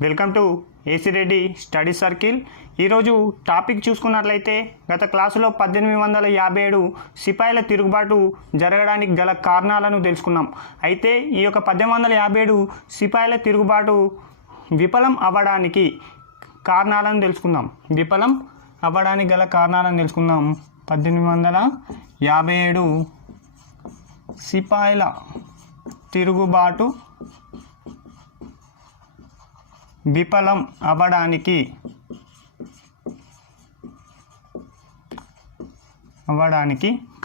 Welcome to AC Reddy study circle. ఈరోజు topic చూసుకున్నట్లయితే గత క్లాసులో 1857 సిపాయిల తిరుగుబాటు జరగడానికి గల కారణాలను తెలుసుకున్నాం. అయితే ఈ యొక్క 1857 సిపాయిల తిరుగుబాటు విఫలం అవ్వడానికి కారణాలను తెలుసుకుందాం. విఫలం అవ్వడానికి గల కారణాలను తెలుసుకుందాం. 1857 సిపాయిల తిరుగుబాటు విఫలం అవ్వడానికి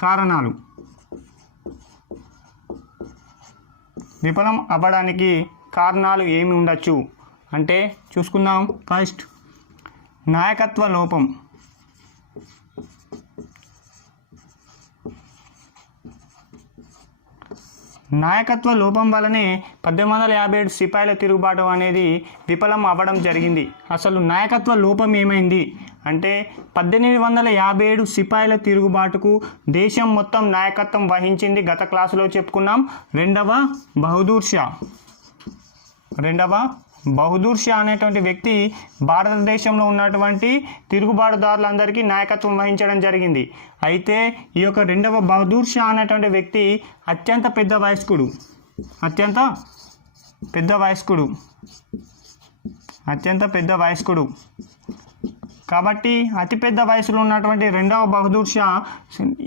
కారణాలు. విఫలం అవ్వడానికి కారణాలు ఏమి ఉండొచ్చు అంటే చూసుకుందాం. ఫస్ట్, నాయకత్వ లోపం. నాయకత్వ లోపం వల్లనే 1857 సిపాయిల తిరుగుబాటు అనేది విఫలం అవ్వడం జరిగింది. అసలు నాయకత్వ లోపం ఏమైంది అంటే 1857 సిపాయిల తిరుగుబాటుకు దేశం మొత్తం నాయకత్వం వహించింది. గత క్లాసులో చెప్పుకున్నాం. రెండవ బహదూర్ షా అనేటువంటి వ్యక్తి భారతదేశంలో ఉన్నటువంటి తిరుగుబాటుదారులందరికీ నాయకత్వం వహించడం జరిగింది. అయితే ఈ యొక్క రెండవ బహదూర్ షా అనేటువంటి వ్యక్తి అత్యంత పెద్ద వయస్కుడు కాబట్టి అతిపెద్ద వయసులో ఉన్నటువంటి రెండవ బహదూర్ షా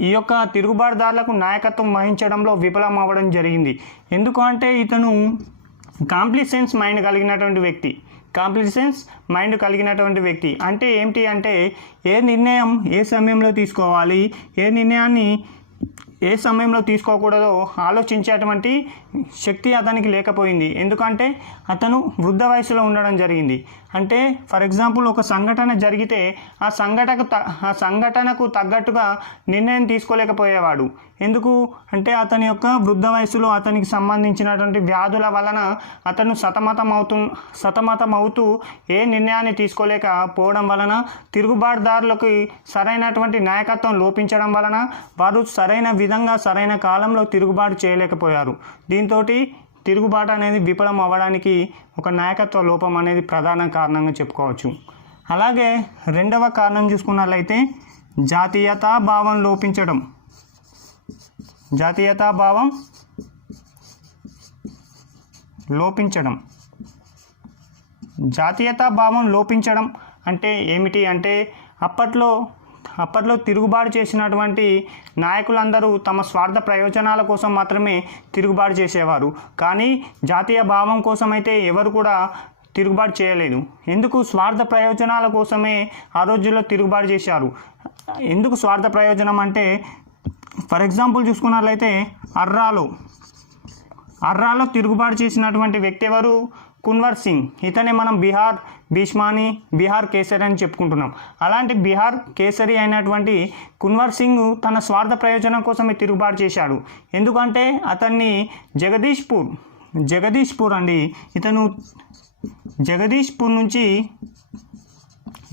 ఈ యొక్క తిరుగుబాటుదారులకు నాయకత్వం వహించడంలో విఫలం అవ్వడం జరిగింది. ఎందుకు అంటే ఇతను కాంప్లిసెన్స్ మైండ్ కలిగినటువంటి వ్యక్తి అంటే ఏమిటి అంటే ఏ నిర్ణయం ఏ సమయంలో తీసుకోవాలి, ఏ నిర్ణయాన్ని ఏ సమయంలో తీసుకోకూడదో ఆలోచించేటువంటి శక్తి అతనికి లేకపోయింది. ఎందుకంటే అతను వృద్ధ వయసులో ఉండడం జరిగింది. అంటే ఫర్ ఎగ్జాంపుల్ ఒక సంఘటన జరిగితే ఆ సంఘటనకు తగ్గట్టుగా నిర్ణయం తీసుకోలేకపోయేవాడు. ఎందుకు అంటే అతని యొక్క వృద్ధ వయసులో అతనికి సంబంధించినటువంటి వ్యాధుల వలన అతను సతమతమవుతూ ఏ నిర్ణయాన్ని తీసుకోలేకపోవడం వలన తిరుగుబాటుదారులకు సరైనటువంటి నాయకత్వం లోపించడం వలన వారు సరైన విధంగా సరైన కాలంలో తిరుగుబాటు చేయలేకపోయారు. దీంతో తిరుగుబాటు అనేది విఫలం అవ్వడానికి ఒక నాయకత్వ లోపం అనేది ప్రధాన కారణంగా చెప్పుకోవచ్చు. అలాగే రెండవ కారణం చూసుకున్నట్లయితే జాతీయతాభావం లోపించడం అంటే ఏమిటి అంటే అప్పట్లో తిరుగుబాటు చేసినటువంటి నాయకులందరూ తమ స్వార్థ ప్రయోజనాల కోసం మాత్రమే తిరుగుబాటు చేసేవారు. కానీ జాతీయ భావం కోసం అయితే ఎవరు కూడా తిరుగుబాటు చేయలేదు. ఎందుకు? స్వార్థ ప్రయోజనాల కోసమే ఆ రోజుల్లో తిరుగుబాటు చేశారు. ఎందుకు స్వార్థ ప్రయోజనం అంటే ఫర్ ఎగ్జాంపుల్ చూసుకున్నట్లయితే అర్రాలో తిరుగుబాటు చేసినటువంటి వ్యక్తి ఎవరు? కున్వర్ సింగ్. ఇతనే మనం బీహార్ కేసరి అని చెప్పుకుంటున్నాం. అలాంటి బీహార్ కేసరి అయినటువంటి కున్వర్ సింగ్ తన స్వార్థ ప్రయోజనం కోసమే తిరుగుబాటు చేశాడు. ఎందుకంటే అతన్ని జగదీష్పూర్ అండి. ఇతను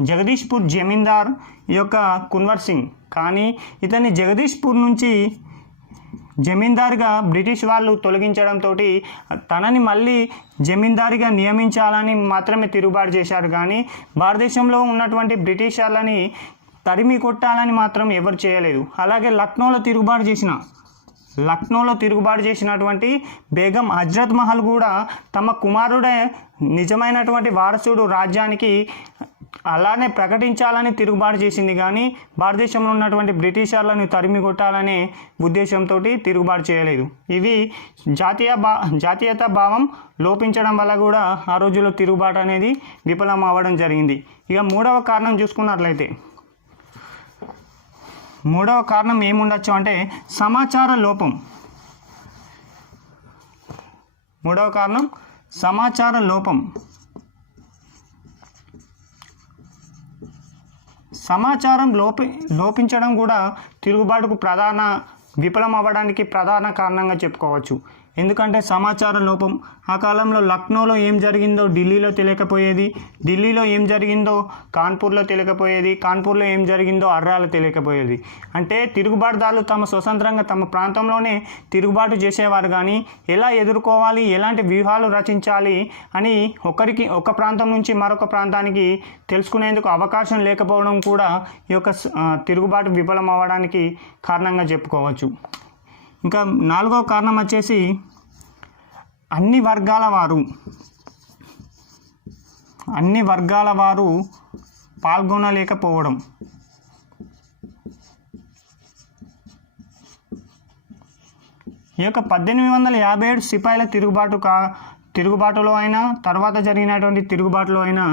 జగదీష్పూర్ జమీందార్ ఈ యొక్క కున్వర్ సింగ్. కానీ ఇతన్ని జగదీష్పూర్ నుంచి జమీందారుగా బ్రిటిష్ వాళ్ళు తొలగించడంతో తనని మళ్ళీ జమీందారిగా నియమించాలని మాత్రమే తిరుగుబాటు చేశారు. కానీ భారతదేశంలో ఉన్నటువంటి బ్రిటిష్ వాళ్ళని తరిమి కొట్టాలని మాత్రం ఎవరు చేయలేదు. అలాగే లక్నోలో తిరుగుబాటు చేసినటువంటి బేగం హజ్రత్ మహల్ కూడా తమ కుమారుడే నిజమైనటువంటి వారసుడు రాజ్యానికి అలానే ప్రకటించాలని తిరుగుబాటు చేసింది. కానీ భారతదేశంలో ఉన్నటువంటి బ్రిటిషర్లను తరిమి కొట్టాలనే ఉద్దేశంతో తిరుగుబాటు చేయలేదు. ఇవి జాతీయత భావం లోపించడం వల్ల కూడా ఆ రోజుల్లో తిరుగుబాటు అనేది విఫలం అవ్వడం జరిగింది. ఇక మూడవ కారణం చూసుకున్నట్లయితే మూడవ కారణం ఏముండొచ్చు అంటే సమాచార లోపం. సమాచారం లోపించడం కూడా తిరుగుబాటుకు విఫలం అవ్వడానికి ప్రధాన కారణంగా చెప్పుకోవచ్చు. ఎందుకంటే సమాచార లోపం. ఆ కాలంలో లక్నోలో ఏం జరిగిందో ఢిల్లీలో తెలియకపోయేది, ఢిల్లీలో ఏం జరిగిందో కాన్పూర్లో తెలియకపోయేది, కాన్పూర్లో ఏం జరిగిందో అర్రాలో తెలియకపోయేది. అంటే తిరుగుబాటుదారులు తమ స్వతంత్రంగా తమ ప్రాంతంలోనే తిరుగుబాటు చేసేవారు, కానీ ఎలా ఎదుర్కోవాలి, ఎలాంటి వ్యూహాలు రచించాలి అని ఒక ప్రాంతం నుంచి మరొక ప్రాంతానికి తెలుసుకునేందుకు అవకాశం లేకపోవడం కూడా ఈ యొక్క తిరుగుబాటు విఫలం అవ్వడానికి కారణంగా చెప్పుకోవచ్చు. ఇంకా 4వ కారణం వచ్చేసి అన్ని వర్గాల వారు పాల్గొనలేకపోవడం. ఈ యొక్క 1857 సిపాయిల తిరుగుబాటులో అయినా తర్వాత జరిగినటువంటి తిరుగుబాటులో అయినా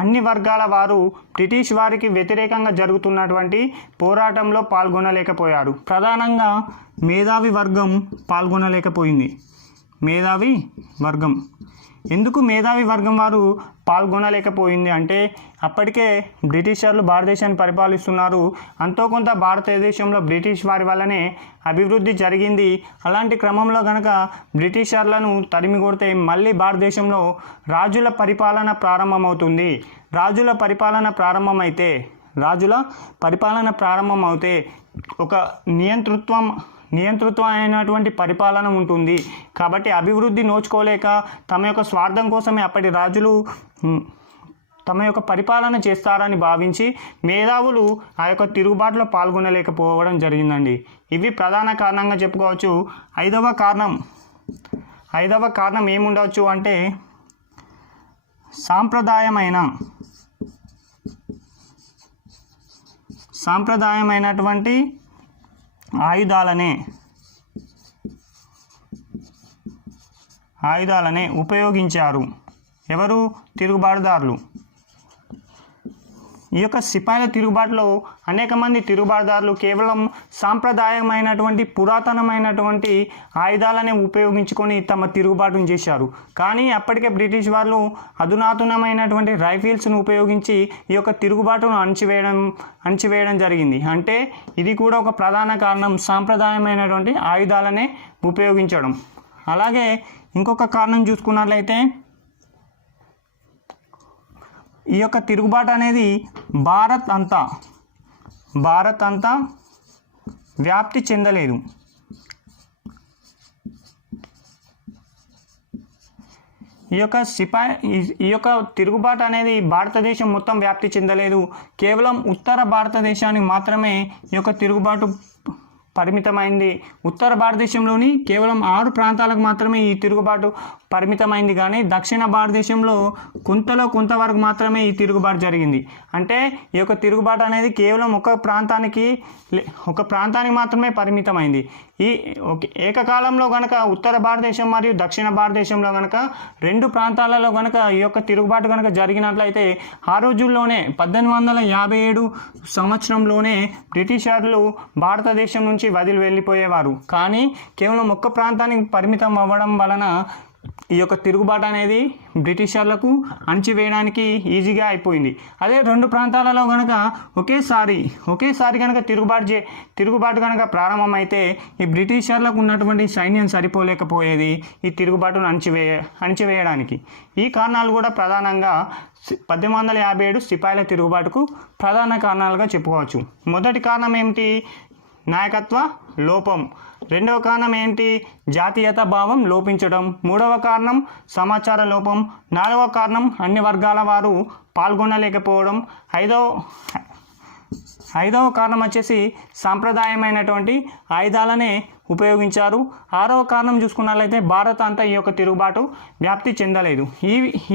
అన్ని వర్గాల వారు బ్రిటిష్ వారికి వ్యతిరేకంగా జరుగుతున్నటువంటి పోరాటంలో పాల్గొనలేకపోయారు. ప్రధానంగా మేధావి వర్గం పాల్గొనలేకపోయింది. మేధావి వర్గం ఎందుకు మేధావి వర్గం వారు పాల్గొనలేకపోయింది అంటే అప్పటికే బ్రిటిషర్లు భారతదేశాన్ని పరిపాలిస్తున్నారు. అంతో కొంత భారతదేశంలో బ్రిటిష్ వారి వల్లనే అభివృద్ధి జరిగింది. అలాంటి క్రమంలో కనుక బ్రిటిషర్లను తరిమి కొడితే మళ్ళీ భారతదేశంలో రాజుల పరిపాలన ప్రారంభమవుతుంది. రాజుల పరిపాలన ప్రారంభమవుతే ఒక నియంతృత్వం అయినటువంటి పరిపాలన ఉంటుంది. కాబట్టి అభివృద్ధి నోచుకోలేక తమ యొక్క స్వార్థం కోసమే అప్పటి రాజులు తమ యొక్క పరిపాలన చేస్తారని భావించి మేధావులు ఆ యొక్క తిరుగుబాటులో పాల్గొనలేకపోవడం జరిగిందండి. ఇవి ప్రధాన కారణంగా చెప్పుకోవచ్చు. ఐదవ కారణం ఏముండవచ్చు అంటే సాంప్రదాయమైనటువంటి ఆయుధాలనే ఉపయోగించారు. ఎవరు? తిరుగుబాటుదారులు. ఈ యొక్క సిపాయిల తిరుగుబాటులో అనేక మంది తిరుగుబాటుదారులు కేవలం సాంప్రదాయమైనటువంటి పురాతనమైనటువంటి ఆయుధాలనే ఉపయోగించుకొని తమ తిరుగుబాటును చేశారు. కానీ అప్పటికే బ్రిటిష్ వాళ్ళు అధునాతనమైనటువంటి రైఫిల్స్ను ఉపయోగించి ఈ యొక్క తిరుగుబాటును అణచివేయడం జరిగింది. అంటే ఇది కూడా ఒక ప్రధాన కారణం, సాంప్రదాయమైనటువంటి ఆయుధాలనే ఉపయోగించడం. అలాగే ఇంకొక కారణం చూసుకున్నట్లయితే ఈ యొక్క తిరుగుబాటు అనేది భారత్ అంతా వ్యాప్తి చెందలేదు. ఈ యొక్క తిరుగుబాటు అనేది భారతదేశం మొత్తం వ్యాప్తి చెందలేదు. కేవలం ఉత్తర భారతదేశానికి మాత్రమే ఈ యొక్క తిరుగుబాటు పరిమితమైంది. ఉత్తర భారతదేశంలోని కేవలం 6 ప్రాంతాలకు మాత్రమే ఈ తిరుగుబాటు పరిమితమైంది. కానీ దక్షిణ భారతదేశంలో కొంతవరకు మాత్రమే ఈ తిరుగుబాటు జరిగింది. అంటే ఈ యొక్క తిరుగుబాటు అనేది కేవలం ఒక ప్రాంతానికి మాత్రమే పరిమితమైంది. ఏకకాలంలో కనుక ఉత్తర భారతదేశం మరియు దక్షిణ భారతదేశంలో కనుక 2 ప్రాంతాలలో కనుక ఈ యొక్క తిరుగుబాటు కనుక జరిగినట్లయితే ఆ రోజుల్లోనే 1857 సంవత్సరంలోనే బ్రిటిషర్లు భారతదేశం నుంచి వదిలి వెళ్ళిపోయేవారు. కానీ కేవలం ఒక్క ప్రాంతానికి పరిమితం అవ్వడం వలన ఈ యొక్క తిరుగుబాటు అనేది బ్రిటిషర్లకు అణచివేయడానికి ఈజీగా అయిపోయింది. అదే 2 ప్రాంతాలలో కనుక ఒకేసారి కనుక తిరుగుబాటు కనుక ప్రారంభమైతే ఈ బ్రిటిషర్లకు ఉన్నటువంటి సైన్యం సరిపోలేకపోయేది ఈ తిరుగుబాటును అణచివేయడానికి. ఈ కారణాలు కూడా ప్రధానంగా 1857 సిపాయిల తిరుగుబాటుకు ప్రధాన కారణాలుగా చెప్పుకోవచ్చు. మొదటి కారణం ఏమిటి? నాయకత్వ లోపం. రెండవ కారణం ఏంటి? జాతీయత భావం లోపించడం. మూడవ కారణం సమాచార లోపం. నాలుగవ కారణం అన్ని వర్గాల వారు పాల్గొనలేకపోవడం. ఐదవ కారణం వచ్చేసి సాంప్రదాయమైనటువంటి ఆయుధాలనే ఉపయోగించారు. ఆరవ కారణం చూసుకున్నట్లయితే భారత్ అంతా ఈ యొక్క తిరుగుబాటు వ్యాప్తి చెందలేదు.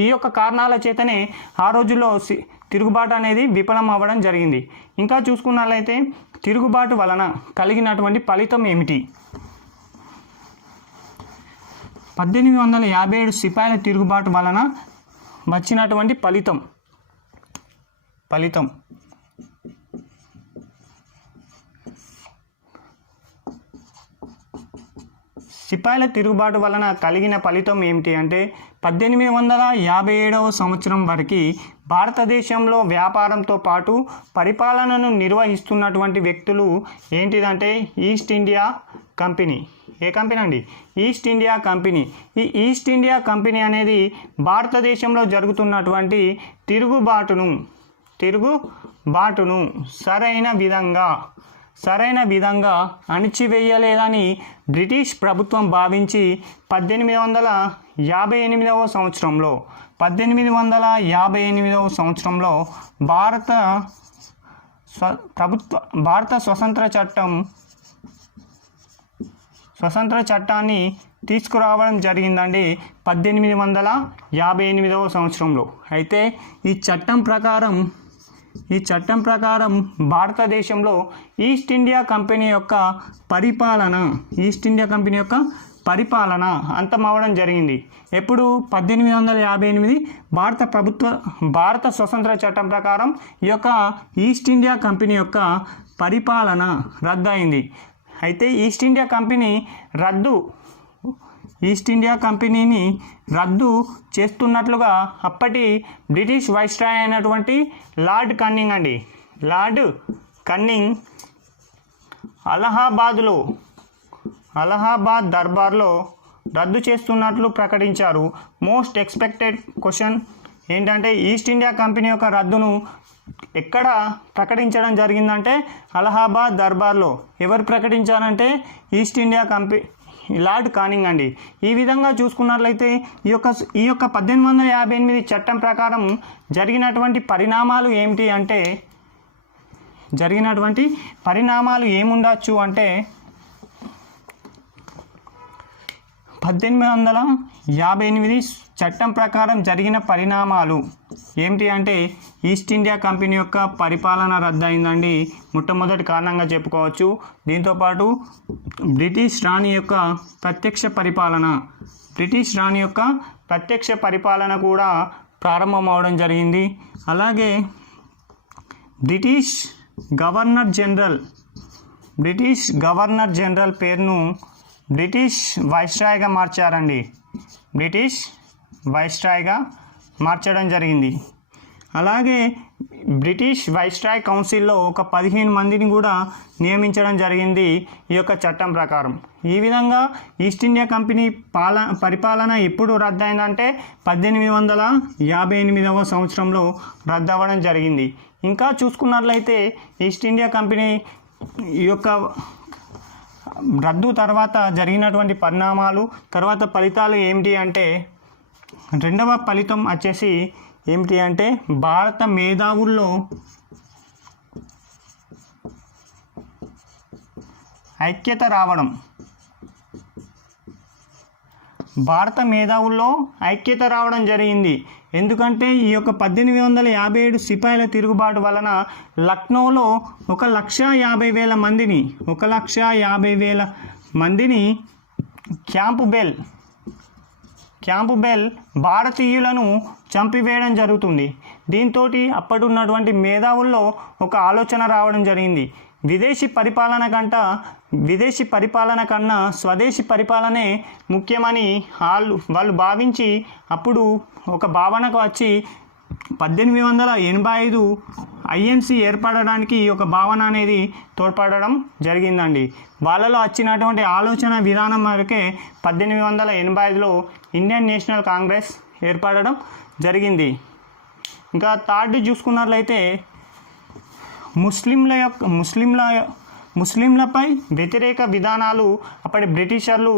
ఈ యొక్క కారణాల చేతనే ఆ రోజుల్లో తిరుగుబాటు అనేది విఫలం అవ్వడం జరిగింది. ఇంకా చూసుకున్నట్లయితే తిరుగుబాటు వలన కలిగినటువంటి ఫలితం ఏమిటి? 1857 సిపాయిల తిరుగుబాటు వలన వచ్చినటువంటి ఫలితం సిపాయిల తిరుగుబాటు వలన కలిగిన ఫలితం ఏమిటి అంటే 1857 సంవత్సరం వరకు భారతదేశంలో వ్యాపారంతో పాటు పరిపాలనను నిర్వహిస్తున్నటువంటి వ్యక్తులు ఏంటిదంటే ఈస్ట్ ఇండియా ఏ కంపెనీ అండి? East India company. ఈ ఈస్ట్ ఇండియా కంపెనీ అనేది భారతదేశంలో జరుగుతున్నటువంటి తిరుగుబాటును సరైన విధంగా అణిచివేయలేదని బ్రిటిష్ ప్రభుత్వం భావించి 1858వ సంవత్సరంలో భారత స్వతంత్ర చట్టాన్ని తీసుకురావడం జరిగిందండి 1858వ సంవత్సరంలో. అయితే ఈ చట్టం ప్రకారం భారతదేశంలో ఈస్ట్ ఇండియా కంపెనీ యొక్క పరిపాలన అంతమవడం జరిగింది. ఎప్పుడు? 1858 భారత స్వతంత్ర చట్టం ప్రకారం ఈ యొక్క ఈస్ట్ ఇండియా కంపెనీ యొక్క పరిపాలన రద్దయింది. అయితే ఈస్ట్ ఇండియా కంపెనీని రద్దు చేస్తున్నట్లుగా అప్పటి బ్రిటిష్ వైస్రాయ్ అయినటువంటి లార్డ్ కన్నింగ్ అలహాబాద్ దర్బార్లో రద్దు చేస్తున్నట్లు ప్రకటించారు. మోస్ట్ ఎక్స్పెక్టెడ్ క్వశ్చన్ ఏంటంటే ఈస్ట్ ఇండియా కంపెనీ యొక్క రద్దును ఎక్కడ ప్రకటించడం జరిగిందంటే అలహాబాద్ దర్బార్లో. ఎవరు ప్రకటించారంటే East India company Lord Canning అండి. ఈ విధంగా చూసుకున్నట్లయితే ఈ యొక్క 1858 చట్టం ప్రకారం జరిగినటువంటి పరిణామాలు ఏముండొచ్చు అంటే 1858 చట్టం ప్రకారం జరిగిన పరిణామాలు ఏమిటి అంటే ఈస్ట్ ఇండియా కంపెనీ యొక్క పరిపాలన రద్దయిందండి, మొట్టమొదటి కారణంగా చెప్పుకోవచ్చు. దీంతోపాటు బ్రిటిష్ రాణి యొక్క ప్రత్యక్ష పరిపాలన కూడా ప్రారంభమవడం జరిగింది. అలాగే బ్రిటిష్ గవర్నర్ జనరల్ పేరును బ్రిటిష్ వైస్రాయ్గా మార్చారండి. మార్చడం జరిగింది. అలాగే బ్రిటిష్ వైస్రాయ్ కౌన్సిల్లో ఒక 15 మందిని కూడా నియమించడం జరిగింది ఈ యొక్క చట్టం ప్రకారం. ఈ విధంగా ఈస్ట్ ఇండియా కంపెనీ పరిపాలన ఎప్పుడు రద్దయిందంటే 1858వ సంవత్సరంలో రద్దవడం జరిగింది. ఇంకా చూసుకున్నట్లయితే ఈస్ట్ ఇండియా కంపెనీ ఈ యొక్క రద్దు తర్వాత జరిగినటువంటి పరిణామాలు, తర్వాత ఫలితాలు ఏమిటి అంటే రెండవ ఫలితం వచ్చేసి ఏమిటి అంటే భారత మేధావుల్లో ఐక్యత రావడం జరిగింది. ఎందుకంటే ఈ యొక్క 1857 సిపాయిల తిరుగుబాటు వలన లక్నోలో 1,50,000 మందిని క్యాంపుబెల్ భారతీయులను చంపివేయడం జరుగుతుంది. దీంతో అప్పటి ఉన్నటువంటి మేధావుల్లో ఒక ఆలోచన రావడం జరిగింది. విదేశీ పరిపాలన కన్నా స్వదేశీ పరిపాలనే ముఖ్యమని వాళ్ళు భావించి అప్పుడు ఒక భావనకు వచ్చి 1885 ఐఎన్సి ఏర్పడడానికి ఒక భావన అనేది తోడ్పడడం జరిగిందండి. వాళ్ళలో వచ్చినటువంటి ఆలోచన విధానం మేరకే 1885లో ఇండియన్ నేషనల్ కాంగ్రెస్ ఏర్పడడం జరిగింది. ఇంకా థర్డ్ చూసుకున్నట్లయితే ముస్లింలపై వ్యతిరేక విధానాలు అప్పటి బ్రిటిషర్లు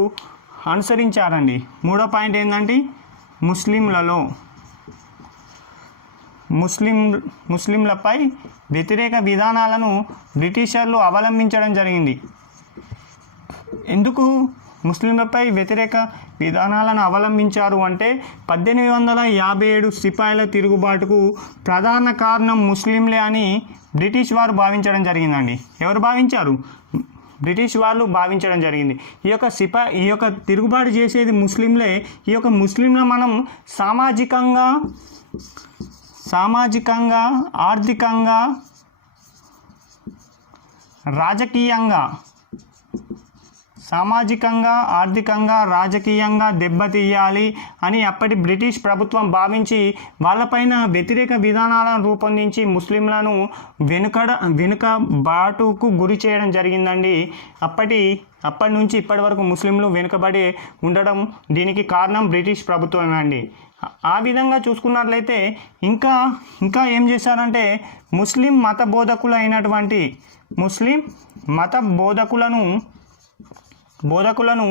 అనుసరించారండి. మూడో పాయింట్ ఏంటంటే ముస్లింలపై వ్యతిరేక విధానాలను బ్రిటిషర్లు అవలంబించడం జరిగింది. ఎందుకు ముస్లింలపై వ్యతిరేక విధానాలను అవలంబించారు అంటే 1857 సిపాయిల తిరుగుబాటుకు ప్రధాన కారణం ముస్లింలే అని బ్రిటిష్ వారు భావించడం జరిగిందండి. ఎవరు భావించారు? బ్రిటిష్ వాళ్ళు భావించడం జరిగింది. ఈ యొక్క తిరుగుబాటు చేసేది ముస్లింలే. ఈ యొక్క ముస్లింల మనం సామాజికంగా ఆర్థికంగా రాజకీయంగా సామాజికంగా, ఆర్థికంగా, రాజకీయంగా దెబ్బతీయాలి అని అప్పటి బ్రిటిష్ ప్రభుత్వం భావించి వాళ్ళపైన వ్యతిరేక విధానాలను రూపొందించి ముస్లింలను వెనుకబాటుకు గురి చేయడం జరిగిందండి. అప్పటి నుంచి ఇప్పటి వరకు ముస్లింలు వెనుకబడి ఉండడం దీనికి కారణం బ్రిటిష్ ప్రభుత్వమే అండి. ఆ విధంగా చూసుకున్నట్లయితే ఇంకా ఏం చేశారంటే ముస్లిం మత బోధకులను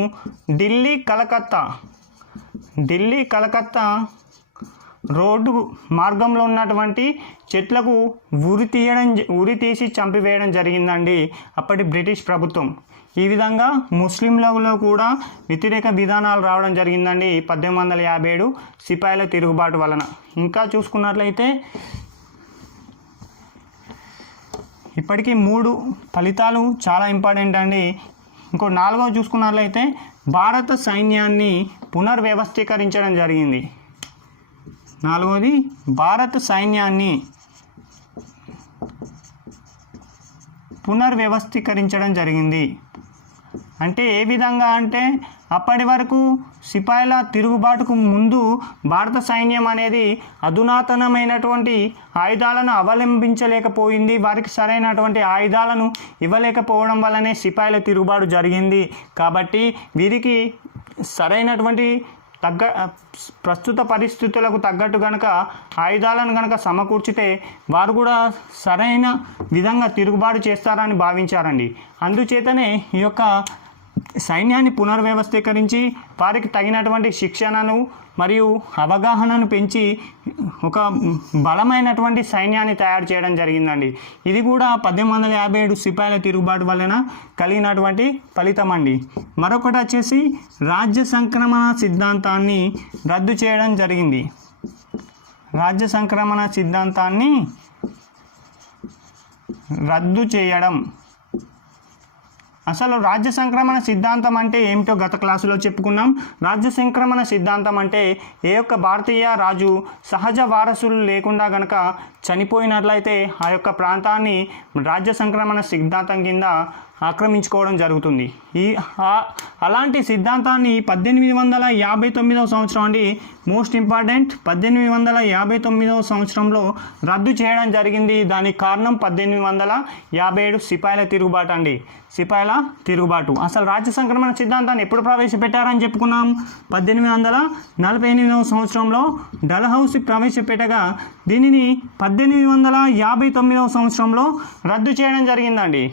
ఢిల్లీ కలకత్తా రోడ్డు మార్గంలో ఉన్నటువంటి చెట్లకు ఉరి తీసి చంపివేయడం జరిగిందండి అప్పటి బ్రిటిష్ ప్రభుత్వం. ఈ విధంగా ముస్లింలలో కూడా వ్యతిరేక విధానాలు రావడం జరిగిందండి 1857 సిపాయిల తిరుగుబాటు వలన. ఇంకా చూసుకున్నట్లయితే ఇప్పటికీ 3 ఫలితాలు చాలా ఇంపార్టెంట్ అండి. ఇంకో 4వ చూసుకున్నట్లయితే భారత సైన్యాన్ని పునర్వ్యవస్థీకరించడం జరిగింది. 4వది భారత సైన్యాన్ని పునర్వ్యవస్థీకరించడం జరిగింది. అంటే ఏ విధంగా అంటే అప్పటి వరకు సిపాయిల తిరుగుబాటుకు ముందు భారత సైన్యం అనేది అధునాతనమైనటువంటి ఆయుధాలను అవలంబించలేకపోయింది. వారికి సరైనటువంటి ఆయుధాలను ఇవ్వలేకపోవడం వల్లనే సిపాయిల తిరుగుబాటు జరిగింది. కాబట్టి వీరికి సరైనటువంటి ప్రస్తుత పరిస్థితులకు తగ్గట్టు కనుక ఆయుధాలను కనుక సమకూర్చితే వారు కూడా సరైన విధంగా తిరుగుబాటు చేస్తారని భావించారండి. అందుచేతనే ఈ యొక్క సైన్యాన్ని పునర్వ్యవస్థీకరించి వారికి తగినటువంటి శిక్షణను మరియు అవగాహనను పెంచి ఒక బలమైనటువంటి సైన్యాన్ని తయారు చేయడం జరిగిందండి. ఇది కూడా 1857 సిపాయిల తిరుగుబాటు వలన కలిగినటువంటి ఫలితం అండి. మరొకటి వచ్చేసి రాజ్య సంక్రమణ సిద్ధాంతాన్ని రద్దు చేయడం జరిగింది. రాజ్య సంక్రమణ సిద్ధాంతాన్ని రద్దు చేయడం. అసలు రాజ్య సంక్రమణ సిద్ధాంతం అంటే ఏమిటో గత క్లాసులో చెప్పుకున్నాం. రాజ్య సంక్రమణ సిద్ధాంతం అంటే ఏ యొక్క భారతీయ రాజు సహజ వారసులు లేకుండా గనక చనిపోయినట్లయితే ఆ యొక్క ప్రాంతాన్ని రాజ్య సంక్రమణ సిద్ధాంతం కింద ఆక్రమించుకోవడం జరుగుతుంది. అలాంటి సిద్ధాంతాన్ని 1859 సంవత్సరం అండి మోస్ట్ ఇంపార్టెంట్ 1859 సంవత్సరంలో రద్దు చేయడం జరిగింది. దానికి కారణం 1857 సిపాయిల తిరుగుబాటు అండి. సిపాయిల తిరుగుబాటు. అసలు రాజ్య సంక్రమణ సిద్ధాంతాన్ని ఎప్పుడు ప్రవేశపెట్టారని చెప్పుకున్నాం? 1848 సంవత్సరంలో డల్హౌసీ ప్రవేశపెట్టగా దీనిని 1859 సంవత్సరంలో రద్దు చేయడం జరిగిందండి.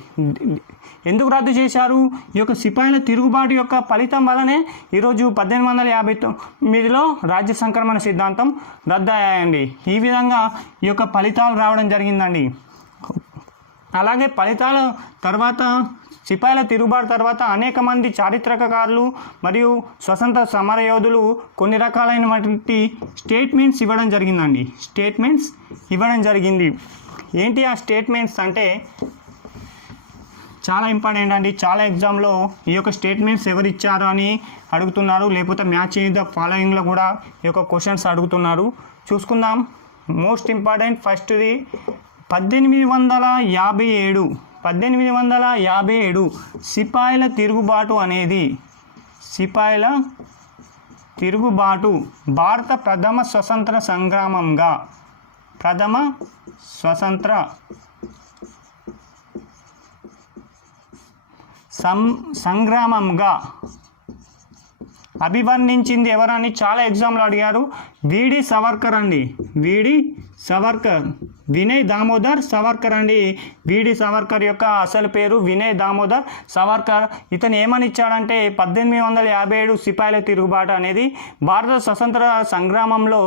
ఎందుకు రద్దు చేశారు? ఈ యొక్క సిపాయిల తిరుగుబాటు యొక్క ఫలితం వల్లనే ఈరోజు 1859లో రాజ్య సంక్రమణ సిద్ధాంతం రద్దు అయ్యాయండి. ఈ విధంగా ఈ యొక్క ఫలితాలు రావడం జరిగిందండి. అలాగే ఫలితాల తర్వాత సిపాయిల తిరుగుబాటు తర్వాత అనేక మంది చారిత్రకారులు మరియు స్వతంత్ర సమరయోధులు కొన్ని రకాలైనటువంటి స్టేట్మెంట్స్ ఇవ్వడం జరిగిందండి. స్టేట్మెంట్స్ ఇవ్వడం జరిగింది. ఏంటి ఆ స్టేట్మెంట్స్ అంటే చాలా ఇంపార్టెంట్ అండి. చాలా ఎగ్జామ్లో ఈ యొక్క స్టేట్మెంట్స్ ఎవరు ఇచ్చారు అని అడుగుతున్నారు. లేకపోతే మ్యాచ్ ద ఫాలోయింగ్లో కూడా ఈ యొక్క క్వశ్చన్స్ అడుగుతున్నారు. చూసుకుందాం. మోస్ట్ ఇంపార్టెంట్ ఫస్ట్ది 1857 సిపాయిల తిరుగుబాటు అనేది భారత ప్రథమ స్వతంత్ర సంగ్రామంగా అభివర్ణించింది ఎవరని చాలా ఎగ్జామ్లో అడిగారు. వీడి సవర్కర్ అండి. వీడి సవర్కర్, వినయ్ దామోదర్ సవర్కర్ అండి. వీడి సవర్కర్ యొక్క అసలు పేరు వినయ్ దామోదర్ సవర్కర్. ఇతను ఏమని ఇచ్చాడంటే 1857 సిపాయిల తిరుగుబాటు అనేది భారత స్వతంత్ర సంగ్రామంలో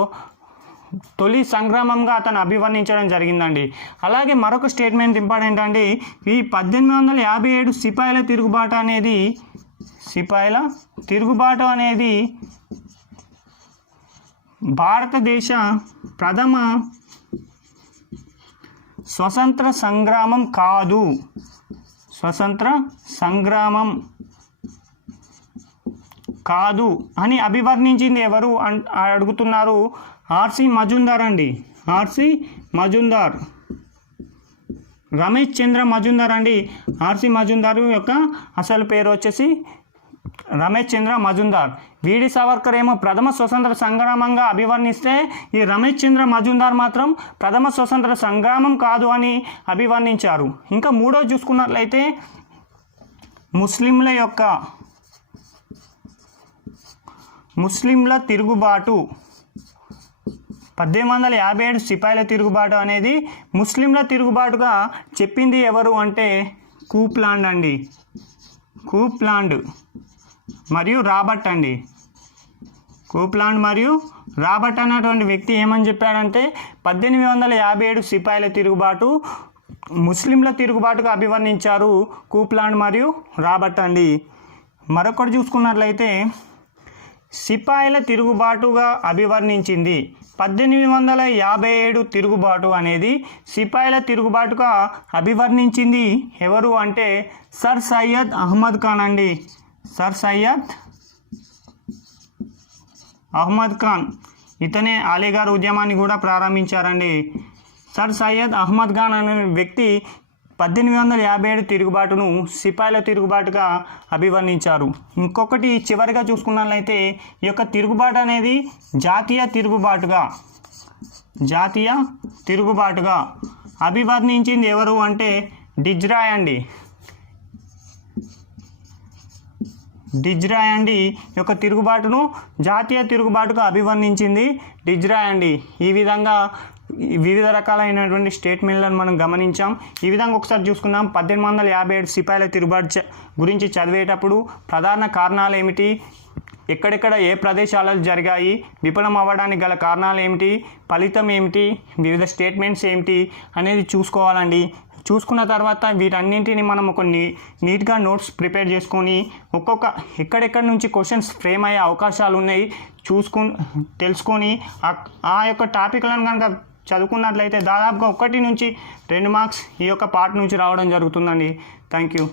తొలి సంగ్రామంగా అతను అభివర్ణించడం జరిగిందండి. అలాగే మరొక స్టేట్మెంట్ ఇంపార్టెంట్ అండి. ఈ 1857 సిపాయిల తిరుగుబాటు అనేది భారతదేశ ప్రథమ స్వతంత్ర సంగ్రామం కాదు. స్వతంత్ర సంగ్రామం కాదు అని అభివర్ణించింది ఎవరు అడుగుతున్నారు. ఆర్సి మజుందార్ అండి. ఆర్సి మజుందార్, రమేష్ చంద్ర మజుందార్ అండి. ఆర్సి మజుందార్ యొక్క అసలు పేరు వచ్చేసి రమేష్ చంద్ర మజుందార్. వీడి సావర్కర్ ఏమో ప్రథమ స్వతంత్ర సంగ్రామంగా అభివర్ణిస్తే ఈ రమేష్ చంద్ర మజుందార్ మాత్రం ప్రథమ స్వతంత్ర సంగ్రామం కాదు అని అభివర్ణించారు. ఇంకా మూడోది చూసుకున్నట్లయితే ముస్లింల తిరుగుబాటు 1857 సిపాయిల తిరుగుబాటు అనేది ముస్లింల తిరుగుబాటుగా చెప్పింది ఎవరు అంటే కూప్లాండ్ అండి. కూప్లాండ్ మరియు రాబర్ట్ అండి. కూప్లాండ్ మరియు రాబర్ట్ అన్నటువంటి వ్యక్తి ఏమని చెప్పాడంటే 1857 సిపాయిల తిరుగుబాటు ముస్లింల తిరుగుబాటుగా అభివర్ణించారు కూప్లాండ్ మరియు రాబర్ట్ అండి. మరొకటి చూసుకున్నట్లయితే సిపాయిల తిరుగుబాటుగా అభివర్ణించింది 1857 తిరుగుబాటు అనేది సిపాయిల తిరుగుబాటుగా అభివర్ణించింది ఎవరు అంటే సర్ సయ్యద్ అహ్మద్ ఖాన్ అండి. సర్ సయ్యద్ అహ్మద్ ఖాన్ ఇతనే అలీగర్ ఉద్యమాన్ని కూడా ప్రారంభించారండి. సర్ సయ్యద్ అహ్మద్ ఖాన్ అనే వ్యక్తి 1857 తిరుగుబాటును సిపాయిల తిరుగుబాటుగా అభివర్ణించారు. ఇంకొకటి చివరిగా చూసుకున్నట్లయితే ఈ యొక్క తిరుగుబాటు అనేది జాతీయ తిరుగుబాటుగా అభివర్ణించింది ఎవరు అంటే డిజ్రాయ్ అండి. డిజ్రాయ్ అండి ఈ యొక్క తిరుగుబాటును జాతీయ తిరుగుబాటుగా అభివర్ణించింది డిజ్రాయ్ అండి. ఈ విధంగా వివిధ రకాలైనటువంటి స్టేట్మెంట్లను మనం గమనించాం. ఈ విధంగా ఒకసారి చూసుకుందాం. 1857 సిపాయిల తిరుగుబాటు గురించి చదివేటప్పుడు ప్రధాన కారణాలు ఏమిటి, ఎక్కడెక్కడ ఏ ప్రదేశాలలో జరిగాయి, విఫలం అవ్వడానికి గల కారణాలు ఏమిటి, ఫలితం ఏమిటి, వివిధ స్టేట్మెంట్స్ ఏమిటి అనేది చూసుకోవాలండి. చూసుకున్న తర్వాత వీటన్నింటిని మనం కొన్ని నీట్గా నోట్స్ ప్రిపేర్ చేసుకొని ఎక్కడెక్కడి నుంచి క్వశ్చన్స్ ఫ్రేమ్ అయ్యే అవకాశాలు ఉన్నాయి తెలుసుకొని ఆ యొక్క టాపిక్లను కనుక చదువుకున్నట్లయితే దాదాపుగా 1 నుంచి 2 మార్క్స్ ఈ యొక్క పార్ట్ నుంచి రావడం జరుగుతుందండి. Thank you.